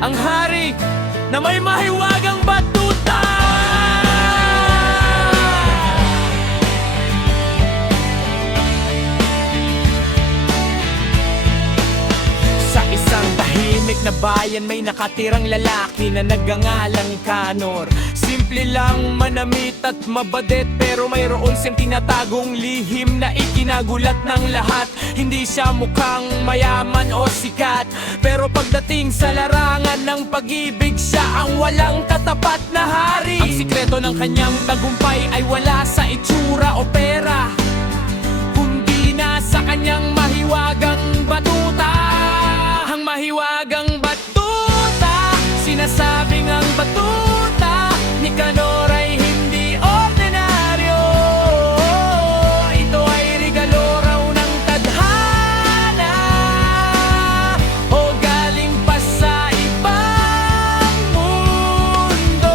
ang hari na may mahiwagang batuta. Sa isang tahimik na bayan may nakatirang lalaki na nagngangalang Canor. Simple lang, manamit at mabadet, pero mayroon siyang tinatagong lihim na ikinagulat ng lahat. Hindi siya mukhang mayaman o sikat, pero pagdating sa larangan ng pag-ibig, siya ang walang katapat na hari. Ang sikreto ng kanyang tagumpay ay wala sa itsura o pera, kundi na sa kanyang mahiwagang batuta. Ang mahiwagang batuta, sinasabing ang batuta ni Canor ay hindi ordinaryo. Ito ay regalo raw ng tadhana, o galing pa sa ibang mundo.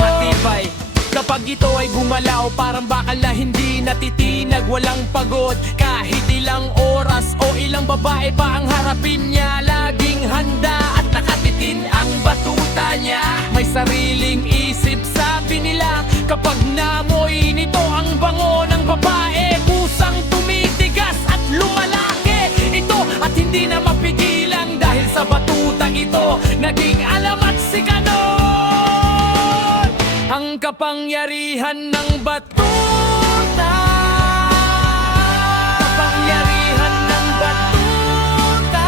Matibay kapag ito ay gumalaw, parang bakal na hindi natitinag, walang pagod. Kahit ilang oras o ilang babae pa ang harapin niya, laging handa at nakatitin ang batuta niya. May sariling isip, sabi nila, kapag namoy nito ang bango ng babae, kusang tumitigas at lumalaki ito, at hindi na mapigilan dahil sa batutang ito naging alamat si Canor. Ang kapangyarihan ng batuta, kapangyarihan ng batuta.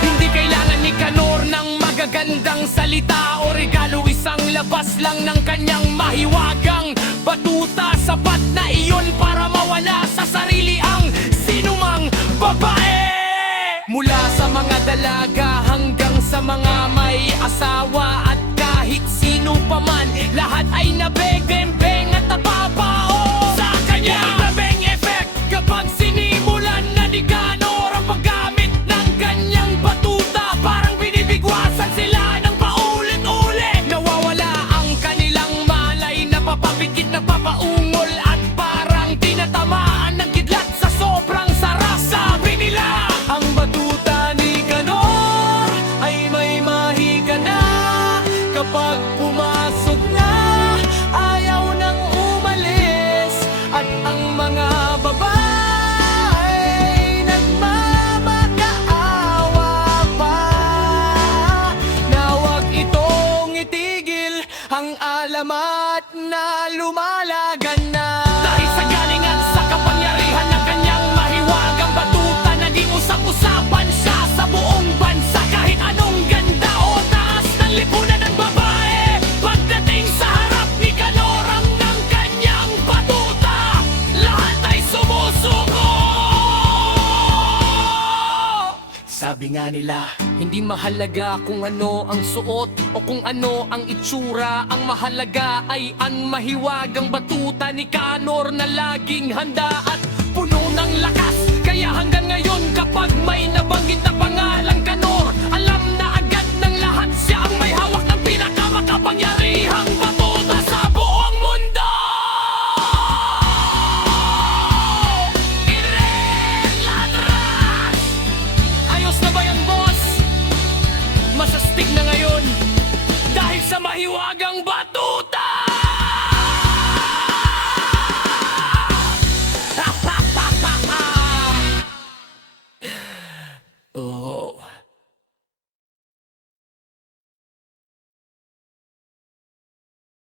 Hindi kailangan ni Canor ng magagandang salita o regalo, isang labas lang ng kanyang mahiwagang batuta, sapat na iyon para mawala sa sarili ang sinumang babae. Mula sa mga dalaga hanggang sa mga may asawa at kahit sino pa man, lahat ay nabebembeng at napapao sa kanyang labeng effect. Kapag sinimulan na ni Canor ang paggamit ng kanyang batuta, parang binibigwasan sila ng paulit-ulit. Nawawala ang kanilang malay, napapapikit, napapaungol, at parang tinatamaan ng kidlat sa sobrang sarap. Sabi nila, ang batuta ni Canor ay may mahika na. Kapag pumasok na, ayaw nang umalis, at ang mga babae nagmamakaawa pa na wag itong itigil ang alamat na lumalagan na. Dahil sa galingan sa kapangyarihan ng kanyang mahiwagang batuta, naging usap-usapan siya sa buong bansa. Kahit anong ganda o taas ng lipunan ng babae, pagdating sa harap ni Canor ang ng kanyang batuta, lahat ay sumusuko. Sabi nga nila, hindi mahalaga kung ano ang suot o kung ano ang itsura, ang mahalaga ay ang mahiwagang batuta ni Canor na laging handa at puno ng lakas. Kaya hanggang ngayon kapag may nabanggit na pangalang Canor, alam na agad ng lahat siya ang may hawak ng pinakamakapangyarihang batuta sa buong mundo. Irene Latras! Ayos na ba yan, boss? Masastig na ngayon dahil sa mahiwagang batuta.